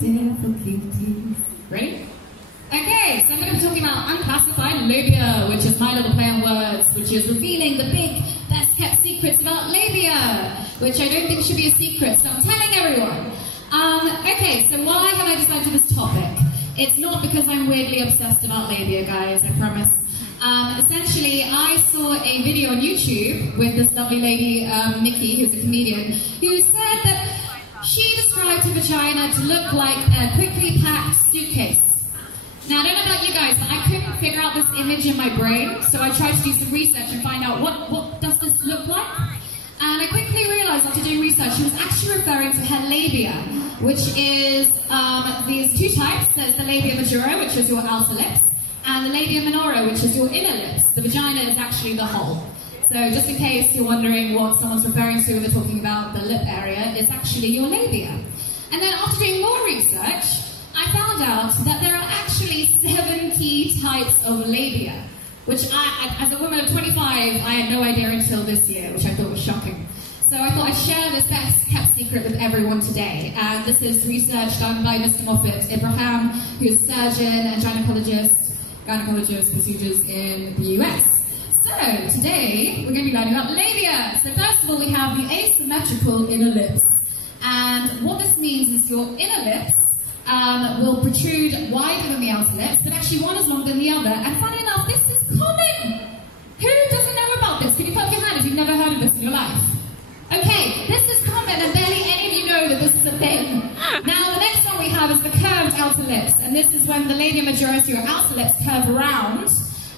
wonderful cuties. Ready? Okay, so I'm going to be talking about Unclassified Labia, which is my little play on words, which is revealing the big, best-kept secrets about labia, which I don't think should be a secret, so I'm telling everyone. Okay, so why have I decided this topic? It's not because I'm weirdly obsessed about labia, guys, I promise. Essentially, I saw a video on YouTube with this lovely lady, Nikki, who's a comedian, who said that she described her vagina to look like a quickly packed suitcase. Now, I don't know about you guys, but I couldn't figure out this image in my brain, so I tried to do some research and find out what does this look like? And I quickly realized after doing research, she was actually referring to her labia, which is these two types. There's the labia majora, which is your outer lips, and the labia minora, which is your inner lips. The vagina is actually the whole. So just in case you're wondering what someone's referring to when they're talking about the lip area, it's actually your labia. And then after doing more research, I found out that there are actually 7 key types of labia, which I, as a woman of 25, I had no idea until this year, which I thought was shocking. So I thought I'd share this best-kept secret with everyone today. And this is research done by Mr. Moffat Abraham, who's a surgeon and gynecologist procedures in the US. So today, we're going to be learning about labia. So first of all, we have the asymmetrical inner lips. And what this means is your inner lips will protrude wider than the outer lips, but actually one is longer than the other. And funny enough, this is common. Who doesn't know about this? Can you put up your hand if you've never heard of this in your life? Okay, this is common, and barely any of you know that this is a thing. Now, the next one we have is the curved outer lips, and this is when the labia majora, your outer lips, curve around,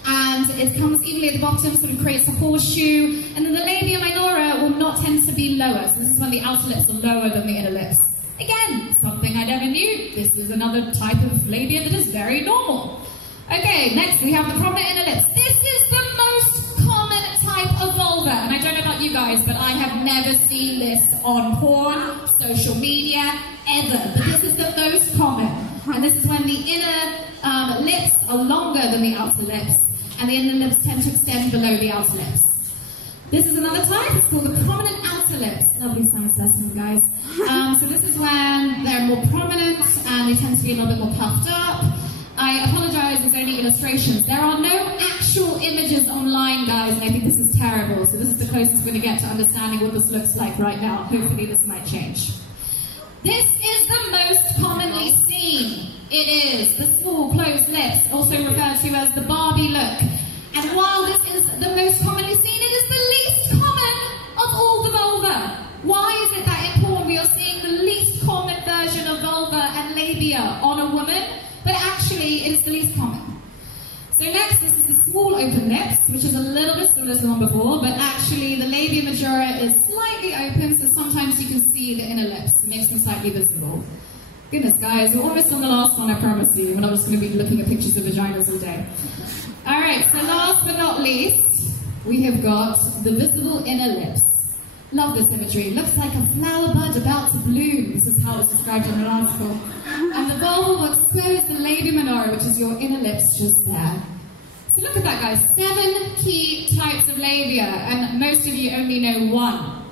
and it comes evenly at the bottom, sort of creates a horseshoe, and then the labia minora will not tend to be lower. So this is when the outer lips are lower than the inner lips. Again, something I never knew. This is another type of labia that is very normal. Okay, next we have the prominent inner lips. This is the most common type of vulva, and I don't know about you guys, but I have never seen this on porn, social media, ever. But this is the most common, and this is when the inner lips are longer than the outer lips, and the inner lips tend to extend below the outer lips. This is another type, it's called the prominent outer lips. Lovely science lesson, guys. So this is when they're more prominent and they tend to be a little bit more puffed up. I apologize, there's only illustrations. There are no actual images online, guys, and I think this is terrible. So this is the closest we're going to get to understanding what this looks like right now. Hopefully this might change. This is the most commonly seen. It is the small closed lips, also referred to as the Barbie look. And while this is the most commonly seen, it is the least common of all the vulva. Why is it that in porn we are seeing the least common version of vulva and labia on a woman, but actually it is the least common? So next, this is the small open lips, which is a little bit similar to the one before, but actually the labia majora is slightly open, so sometimes you can see the inner lips. It makes them slightly visible. Goodness, guys, we're almost on the last one, I promise you. We're not just going to be looking at pictures of vaginas all day. Alright, so last but not least, we have got the visible inner lips. Love this imagery. It looks like a flower bud about to bloom. This is how it's described in an article. And the vulva will expose the labia minora, which is your inner lips just there. So look at that, guys. 7 key types of labia, and most of you only know 1.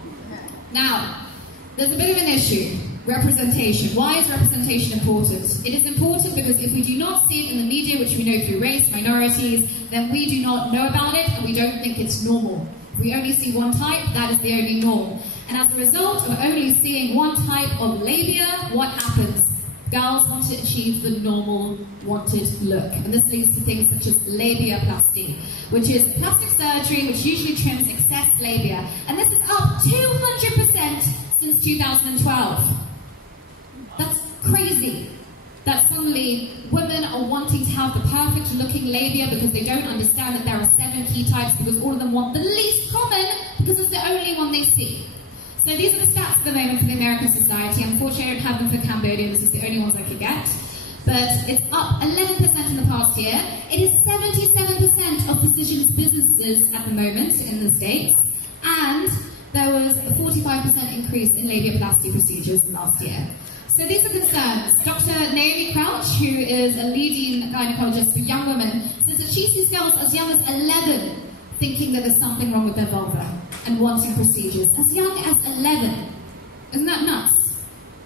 Now, there's a bit of an issue. Representation. Why is representation important? It is important because if we do not see it in the media, which we know through race, minorities, then we do not know about it and we don't think it's normal. If we only see one type, that is the only norm. And as a result of only seeing one type of labia, what happens? Girls want to achieve the normal wanted look. And this leads to things such as labiaplasty, which is plastic surgery which usually trims excess labia. And this is up 200% since 2012. That's crazy. That suddenly women are wanting to have the perfect looking labia because they don't understand that there are 7 key types, because all of them want the least common because it's the only one they see. So these are the stats at the moment for the American Society. Unfortunately, I don't have them for Cambodia. This is the only ones I could get. But it's up 11% in the past year. It is 77% of physicians' businesses at the moment in the States. And there was a 45% increase in labiaplasty procedures last year. So these are concerns. Dr. Naomi Crouch, who is a leading gynecologist for young women, says that she sees girls as young as 11 thinking that there's something wrong with their vulva and wanting procedures. As young as 11. Isn't that nuts?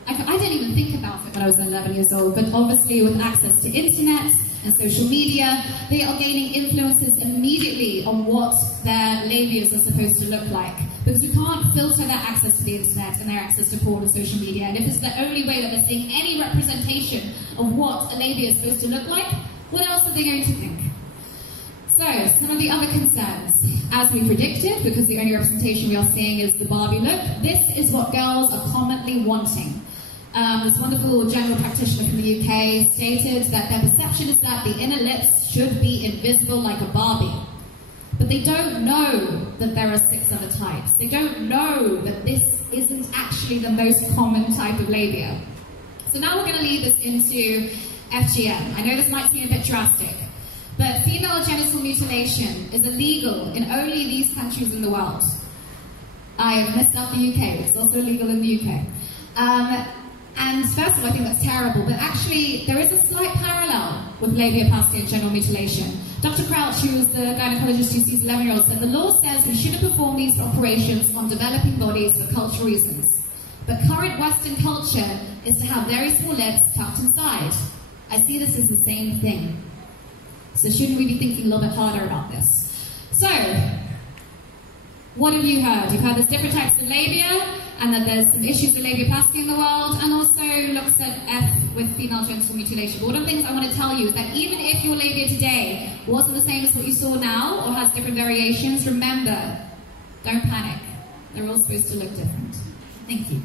I didn't even think about it when I was 11 years old, but obviously with access to internet and social media, they are gaining influences immediately on what their labias are supposed to look like. Because we can't filter their access to the internet and their access to porn and social media. And if it's the only way that they're seeing any representation of what a labia is supposed to look like, what else are they going to think? So, some of the other concerns. As we predicted, because the only representation we are seeing is the Barbie look, this is what girls are commonly wanting. This wonderful general practitioner from the UK stated that their perception is that the inner lips should be invisible like a Barbie. But they don't know that there are 6 other types. They don't know that this isn't actually the most common type of labia. So now we're going to lead this into FGM. I know this might seem a bit drastic, but female genital mutilation is illegal in only these countries in the world. I have missed out the UK, it's also illegal in the UK. And first of all, I think that's terrible, but actually there is a slight parallel with labiaplasty and genital mutilation. Dr. Crouch, who was the gynecologist who sees 11-year-olds, said the law says we shouldn't perform these operations on developing bodies for cultural reasons. But current Western culture is to have very small lips tucked inside. I see this as the same thing. So shouldn't we be thinking a little bit harder about this? So, what have you heard? You've heard there's different types of labia, and that there's some issues with labiaplasty in the world, and also looks at F with female genital mutilation. But one of the things I want to tell you is that even if your labia today wasn't the same as what you saw now, or has different variations, remember, don't panic. They're all supposed to look different. Thank you.